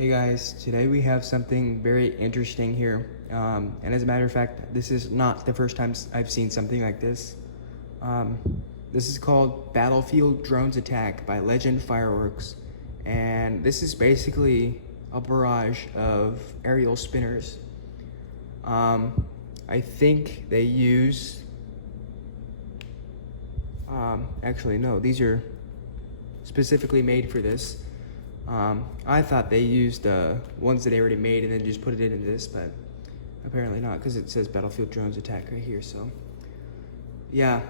Hey guys, today we have something very interesting here. And as a matter of fact, this is not the first time I've seen something like this. This is called Battlefield Drones Attack by Legend Fireworks. And this is basically a barrage of aerial spinners. I think they use, actually no, these are specifically made for this. I thought they used ones that they already made and then just put it into this, but apparently not, because it says Battlefield Drones Attack right here. So yeah,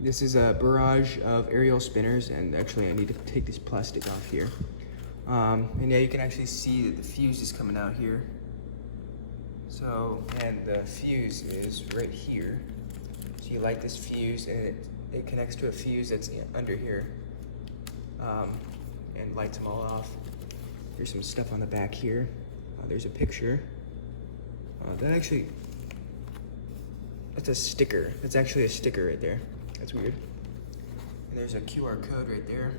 this is a barrage of aerial spinners, and actually I need to take this plastic off here. And yeah, you can actually see that the fuse is coming out here. So, and the fuse is right here. So you light this fuse and it connects to a fuse that's under here. And lights them all off. There's some stuff on the back here. There's a picture. That's a sticker. That's actually a sticker right there. That's weird. And there's a QR code right there.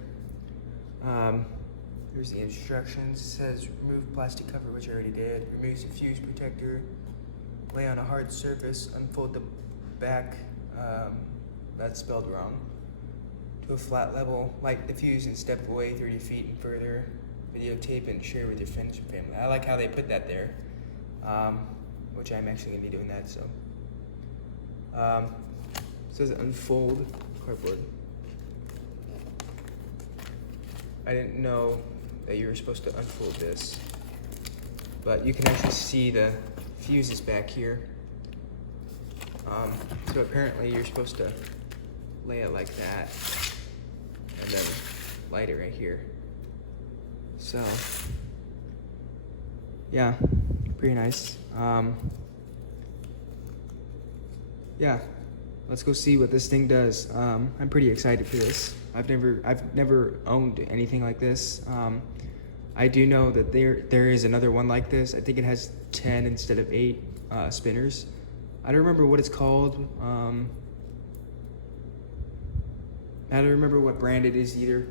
There's the instructions. It says remove plastic cover, which I already did. Remove the fuse protector. Lay on a hard surface. Unfold the back. That's spelled wrong. To a flat level, light the fuse and step away 30 feet and further. Videotape and share with your friends and family. I like how they put that there, which I'm actually gonna be doing that. So, it says unfold cardboard. I didn't know that you were supposed to unfold this, but you can actually see the fuses back here. So apparently you're supposed to lay it like that, and then light it right here. So, yeah, pretty nice. Yeah, let's go see what this thing does. I'm pretty excited for this. I've never owned anything like this. I do know that there is another one like this. I think it has 10 instead of 8 spinners. I don't remember what it's called. I don't remember what brand it is either,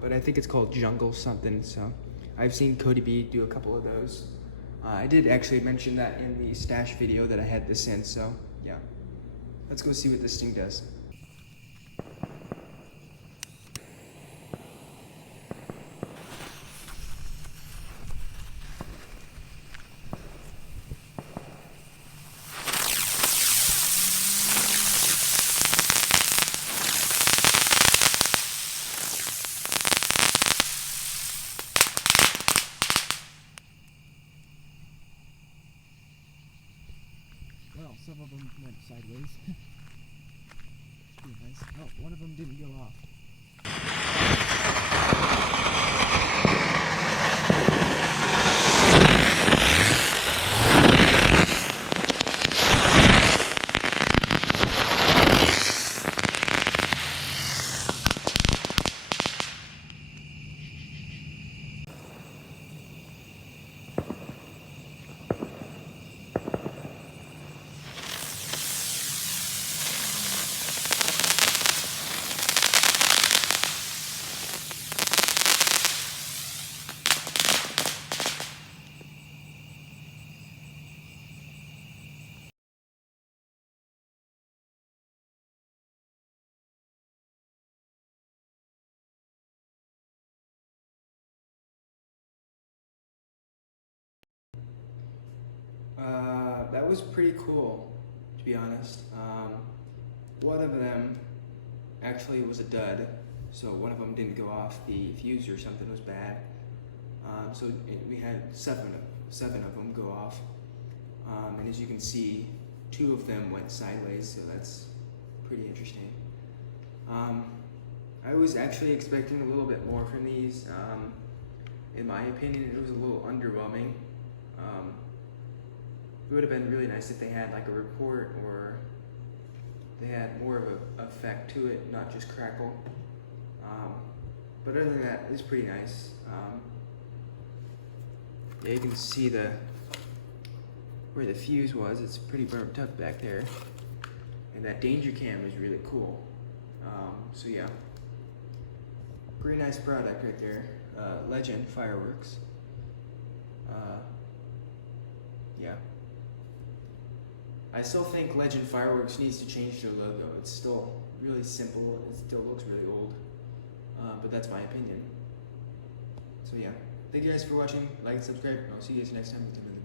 but I think it's called Jungle something. So I've seen Cody B do a couple of those. I did actually mention that in the stash video that I had this in, so yeah. Let's go see what this thing does. Well, some of them went sideways. Pretty nice. Oh, one of them didn't go off. That was pretty cool, to be honest. One of them actually was a dud, so one of them didn't go off. The fuse or something was bad. We had seven of them go off. And as you can see, 2 of them went sideways, so that's pretty interesting. I was actually expecting a little bit more from these. In my opinion, it was a little underwhelming. It would have been really nice if they had like a report, or they had more of an effect to it, not just crackle. But other than that, it's pretty nice. Yeah, you can see where the fuse was. It's pretty burnt up back there, and that danger cam is really cool. So yeah, pretty nice product right there. Legend Fireworks. Yeah. I still think Legend Fireworks needs to change their logo. It's still really simple. It still looks really old. But that's my opinion. So yeah. Thank you guys for watching. Like and subscribe. I'll see you guys next time with another